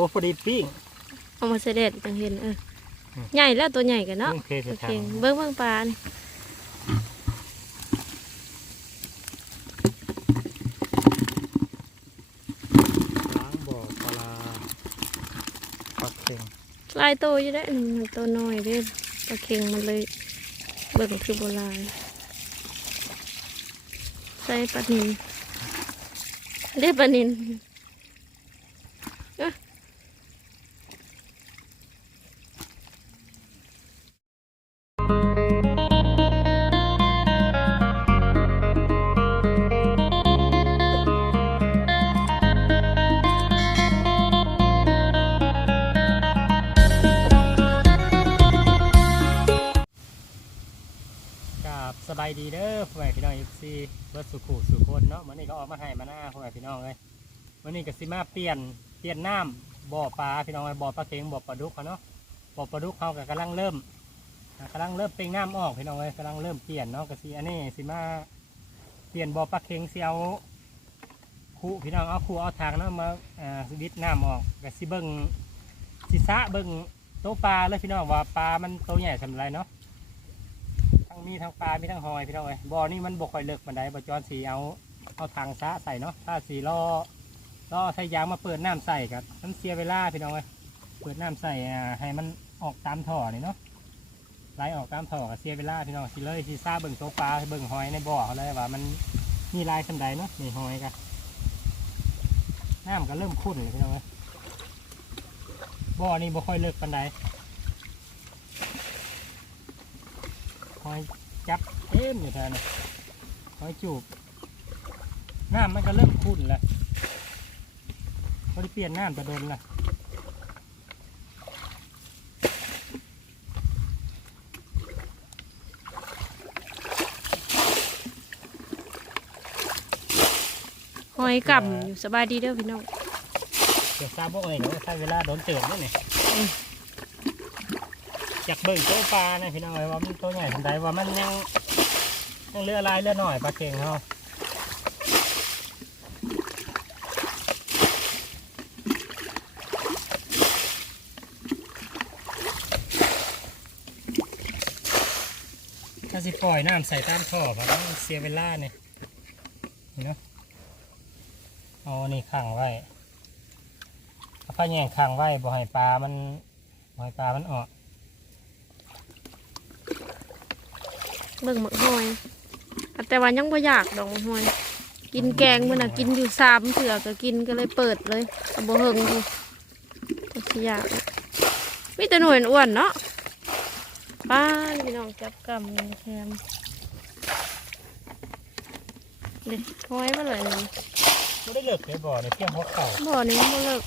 ตัวพอดีปิ้ง เอามาเสด็จจังเห็นเอออมใหญ่แล้วตัวใหญ่กันเนาะโอเคโอจะเคทางเบิ้งเบิ้งปลานี่ล้างบ่อปลาปักเข่งลายโตอยู่ได้อนี่มันตัวน้อยเด้อปลาเค็งมันเลยเบิ่งคือโบราณใส่ปลานินเรียกปลานิน ก็สิมาเปลี่ยนเปลี่ยนน้ำบ่อปลาพี่น้องเอ้ยบ่อปลาเค็งบ่อปลาดุกเขาเนาะบ่อปลาดุกเขาก็กำลังเริ่มอ่ากำลังเริ่มเปล่งน้ำออกพี่น้องเลยกำลังเริ่มเปลี่ยนเนาะก็สิอันนี้สิมาเปลี่ยนบ่อปลาเค็งสิเอาคูพี่น้องเอาคูเอาทางเนาะมาอ่าวิดน้ำออกก็สิเบิ่งสิสะเบิ่งโตปลาเลยพี่น้องว่าปลามันโตใหญ่สำไรเนาะทั้งมีทั้งปลามีทั้งหอยพี่น้องเอ้ยบ่อนี่มันบกคอยเลิกบันไดบ่อจอนสีเอาเอาทางซะใส่เนาะถ้าสีล่อ ล่อใช้ยางมาเปิดน้ำใส่กันมันเสียเวลาพี่น้องเอ้ยเปิดน้ำใส่อ่าให้มันออกตามท่อนี่เนาะไหลออกตามท่อก็เสียเวลาพี่น้องสิเลยสิซาเบิ่งตัวปลาเบิ่งหอยในบ่อเขาเลยว่ามันมีลายสันใดเนาะนี่หอยกันน้ำก็เริ่มขุ่นเลยพี่น้องเอ้ยบ่อนี่บ่ค่อยเลิกปันไดหอยจับเอ็มอยู่แทนหอยจูบน้ำมันก็เริ่มขุ่นแล้ว พอได้เปลี่ยนน้ำจะโดนละหอยกำอยู่สบายดีเด้อพี่น้องเดี๋ยวซาบกเลยเดี๋ยวใช้เวลาโดนเติมนี่นี่อืมจากเบิ่งตัวปลาเนี่ยพี่น้องเอ้ยว่ามันตัวใหญ่ทันใดว่ามันยังยังเลือลายเลือหน่อยปลาเก่งเขาาสิปล่อยน้ำใส่ตามท่อครับมันเสียเวลาเนี่ยนี่เนาะเอาอันนี่ขังไว้เอาผ้าแยงขังไว้บ่ให้ปลามันบ่ให้ปลามันออกเบิ่งหมักหอย แต่ว่ายังบ่อยากดอกหมักหอย กินแกงมันน่ะกินอยู่สามเถื่อก็กินก็เลยเปิดเลยเอาบ่เฮิงดีก็สิอยากอะมีแต่หน่วยอ้วนเนาะ ป้าพี่น้องจับกำแคมเด็กหอยมาเลยนี่ไม่ได้เลิกเลยบ่อในเที่ยงหัวเข่าบ่อนี้มันบ่เลิก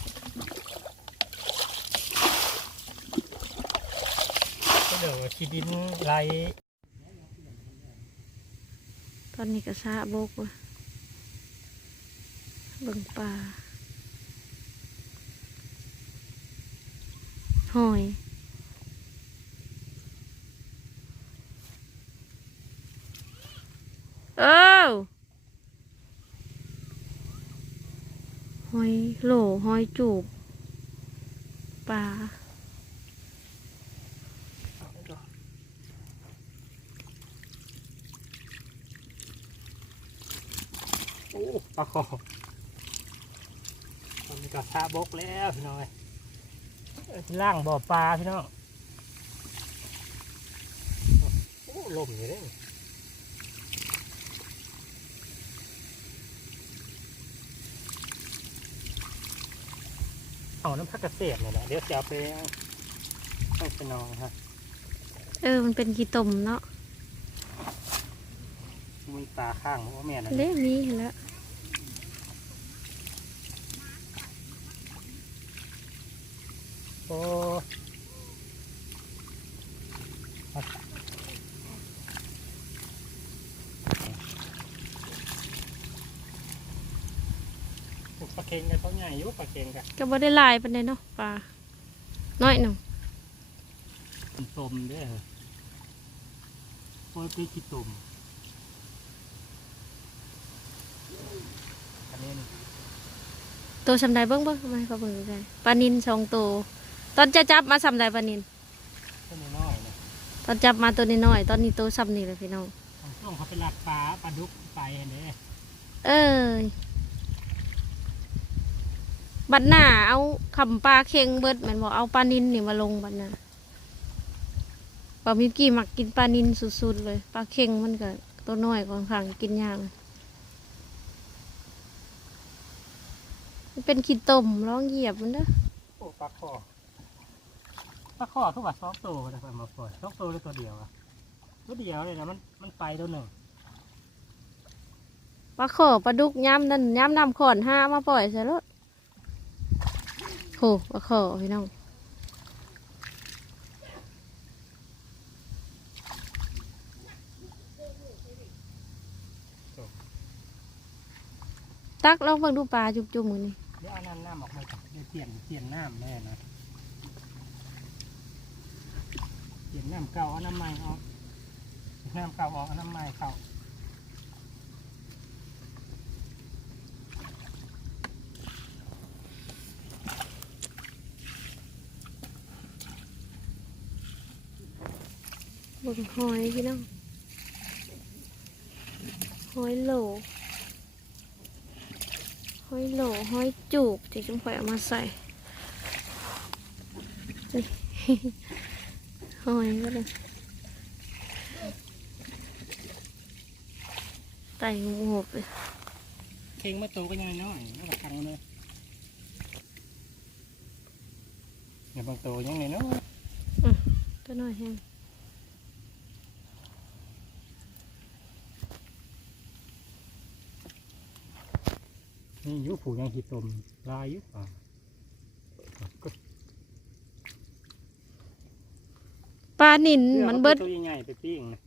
ก็เดี๋ยวขี้ดินไหลตอนนี้ก็ซาโบกว่ะเบิ่งปลาหอย เอ้าหอยโหลหอยจูบปลาโอ้ปลาคอตอนนี้ก็ซาบกแล้วพี่น้อยล่างบ่อปลาพี่น้องโอ้ลมอยู่เด้ เอาน้ำพักเกษตรนี่แหละเดี๋ยวจะเอาไปให้ไปนองฮะเออ มันเป็นกีตมเนาะมีปลาข้างมันว่าแม่นะเล่มีเห็นแล้วโอ้ปลาเค็งกันเขาใหญ่อยุปลาเค็งกันก็บ่ได้หลายปานใดเนาะปลาน้อยหนึ่งตุ่มเด้อโอ้ยปีขี้ตุ่มนี่นี่ตัวสำใดเบิ้งเบิ้งทำไมเขาเบิ้งได้ปลานินสองตัวตอนจะจับมาสำใดปลานินต้นน้อยๆนะตอนจับมาตัวน้อยๆตอนนี้ตัวซ้ำนี่เลยพี่น้องของ ช่วงเขาไปลักปลาปลาดุกไปเห็นเด้เอ้ย บัดหน้าเอาคำปลาเค็งเบิดแมันบอกเอาปลานินนี่มาลงบัดหน้าปลามิวกี้มักกินปลานินสุดๆเลยปลาเค็งมันก็ตัวน้อยค่อนข้างกินยากมันเป็นขี้ต้มร้องเหยียบมันเด้อโอ้ปลาคอปลาคอคือว่าสองตัวก็ได้ไปมาปล่อยสองตัวหรือตัวเดียวอะตัวเดียวเลยนะมันมันไปตัวหนึ่งปลาขอปลาดุกย้ำนั่นย้ำนำขอนห้ามาปล่อยใส่รถ โหปลาขอพี่น้องตักลองเบิ่งดูปลาจุ่มๆมือนี่เดี๋ยวเอาน้ำน้ำออกมาจ้ะเดี๋ยวเปลี่ยนเปลี่ยนน้ำแม่นะเปลี่ยนน้ำเก่าเอาน้ำใหม่ออกน้ำเก่าออกเอาน้ำใหม่เข้า บิ่งหอยพี่น้องหอยโหลหอยโหลหอยจูกที่จุ่มไปเอามาใส่นี่หอยก็เลยไต่งูหบเลยเข่งมาโตก็ยังน้อยแล้วก็คังเลยเดี๋ยวบางโตยังไงเนาะตัวน้อยแห้ง นี่อยุผูยังหิตมลายอยุอะก็ปลานินมันเบิดตัวใหญ่ๆไปปิ้งนะ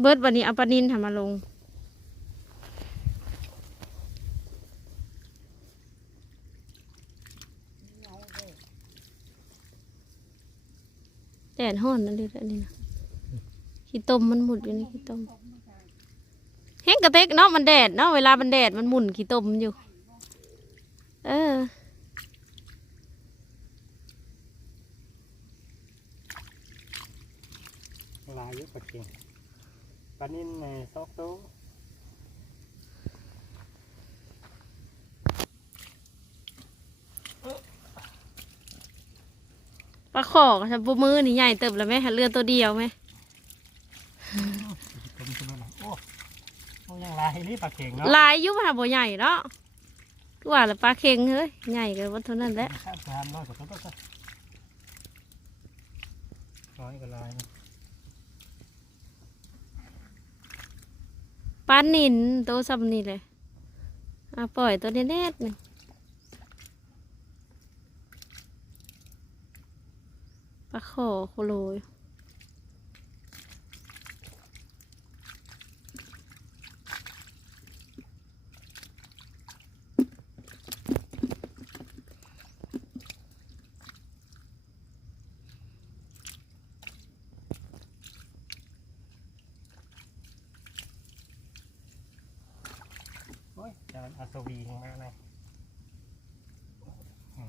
เบิดวันนี้เอาปลานินทำมาลง แดดห้อนนั่นเลยอันนี้นะขี้ต้มมันหมุนอยู่ในขี้ต้ม แห้งกระเตกเนาะมันแดดเนาะเวลามันแดดมันหมุนขี้ต้มอยู่ เออลายอยุปลาเข่งปลานิ่นในซอกโตวปลาขอกฉันปูมือนี่ใหญ่เติบแล้วไหมหาเรือตัวเดียวไหม หิตมใช่ไหมล่ะโอ้โอ้ยัง ลายนี่ปลาเข่งเนาะลายอยุบหาบ่ใหญ่เนาะก็ว่าแล้วปลาเค็งเฮ้ยใหญ่กันว่าเท่านั้นแหละข้ามสามน้อยกว่าตัวก็น้อยกว่าลายนะปลานินโตวซ้ำนี่เลยอะปล่อยตัวแน่ๆนี่ปลาขอโคโลย โอัศวีข้างหน้าเลยอ๋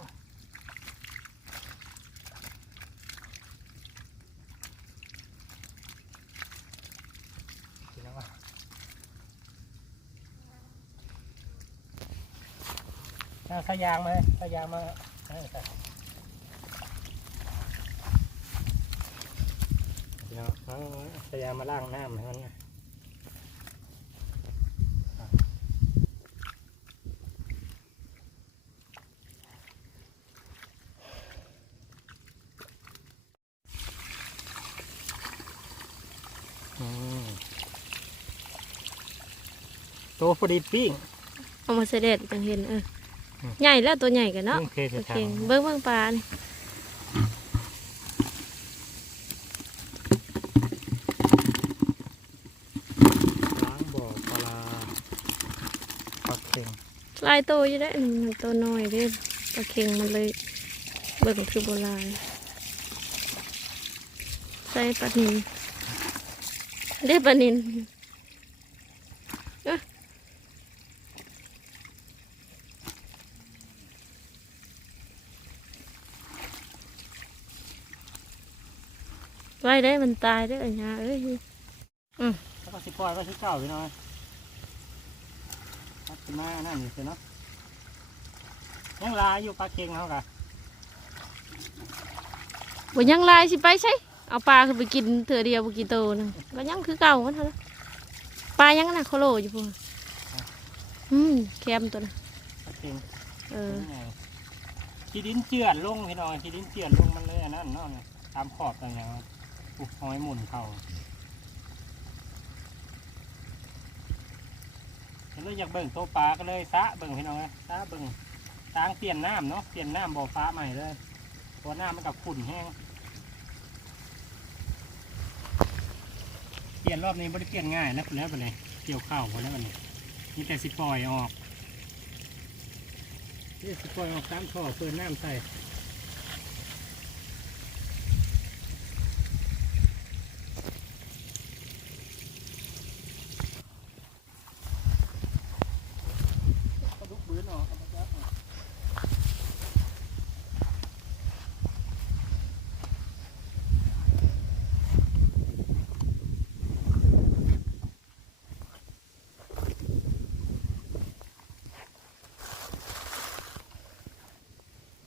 อ กินแล้ววะ เอาสายางมาเลยายางมาให้ใส่พี่น้องเอาสายางมาล้างน้ำให้มันนะตัวพอดีปิ้งเอามาเสด็จจังเห็นเอออม ใหญ่แล้วตัวใหญ่กันเนาะโอเคโอจะเคทำเบิ้งเบิ้งปลานี่ล้างบ่อปลาเค็งลายโตอยู่ได้อนี่มันโตน้อยเด้ปลาเค็งมันเลยเบิ่งคือโบราณใส่ปลานินเรียกปลานิน ไว้ได้มันตายได้ออันยาเอ้ยแล้วก็สิปล่อยไว้ที่เก่าพี่น้อยพัดมานั่นอยู่เสียเนาะยังลายอยู่ปลาเค็งเขากะบ่ยังลายสิไปใช่เอาปลาขึ้นไปกินเถื่อเดียวบ่กี่โตหนึงก็ยังคือเก่ามันเท่านั้นปลายังน่ะโคโลอยู่พุ่นอืมแคมตัวน่ะปลาเค็งเออนี่ไงขี้ดินเจือนลงพี่น้อยขี้ดินเจือนลงมันเลยอันนั้นเนาะเนี่ยตามขอบต่างอย่างปุก หอยหมุนเข่าก็เลยอยากเบิ่งโตปลาก็เลยซะเบิ่งพี่น้องนะซะเบิ่งทางเปลี่ยนน้ำเนาะเปลี่ยนน้ำบ่อฟ้าใหม่เลยเพราะน้ำมันกับขุ่นแห้งเปลี่ยนรอบนี้ไม่ได้เปลี่ยนง่ายนะคุณแล้วไปเลยเกี่ยวข้าวพอแล้ววันนี้มีแต่สิปล่อยออกนี่สปอยออกตามท่อเปิดน้ำใส่ก็ลุกบืนออกเอามาจับออก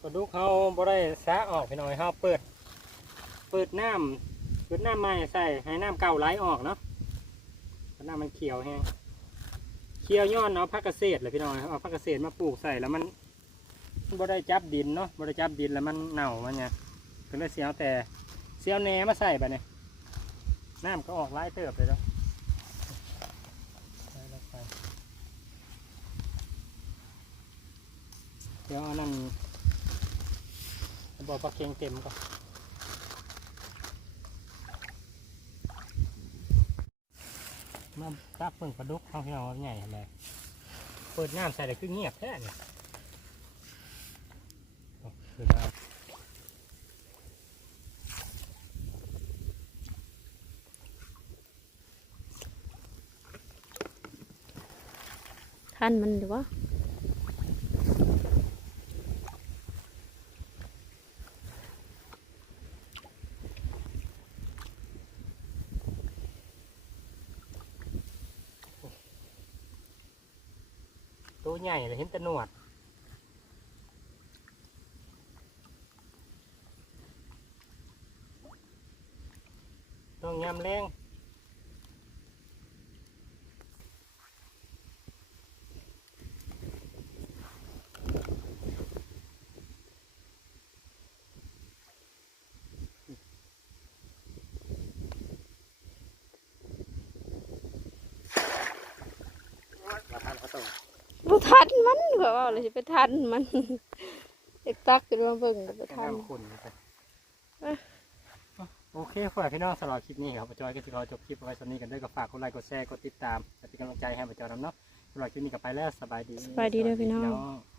กระ ดูกเขาบ่ได้ซะออกไปหน่อยเขาเปิด เปิดน้ำเปิดน้ำใหม่ใส่ให้น้ำเก่าไหลออกเนาะเพราะน้ำมันเขียวแฮงเขียวย้อนเอาผักเกษตรเลยพี่น้อยเอาผักเกษตรมาปลูกใส่แล้วมันบ่ได้จับดินเนาะบ่ได้จับดินแล้วมันเน่ามันเนี่ยก็เลยเสียวแต่เสียวแหนมาใส่ไปเนี่ยน้ำก็ออกไหลเติบเลยเนาะใส่ลงไปเดี๋ยวอานั่น บอกปลาเค็งเต็มก่อนมาจับเปิ่งปลาดุกเขาที่เราใหญ่อะไรเปิดน้ำใส่เลยคือเงียบแท้เนี่ยโอ้เปิดน้ำท่านมันหรือวะ ใหญ่เลยเห็นแต่หนวด ต้องยำแรงมาทานข้าวต้ม บ่ทันมันก็ว่าเลยสิไปทันมันเด็กตักขึ้นมาเบิ่งก็ไปเป็นทันน้ำขุ่นไปเอ้ยโอเคฝากพี่น้องสำหรับคลิปนี้ครับป้าจอยก็ที่เราจบคลิปเอาไว้สำนี้กันด้วยก็ฝากกดไลค์กดแชร์กดติดตามและเป็นกำลังใจให้ป้าจอยนำเนาะสำหรับคลิปนี้ก็ไปแล้วสบายดี สบายดีเด้อพี่น้องสวัสดี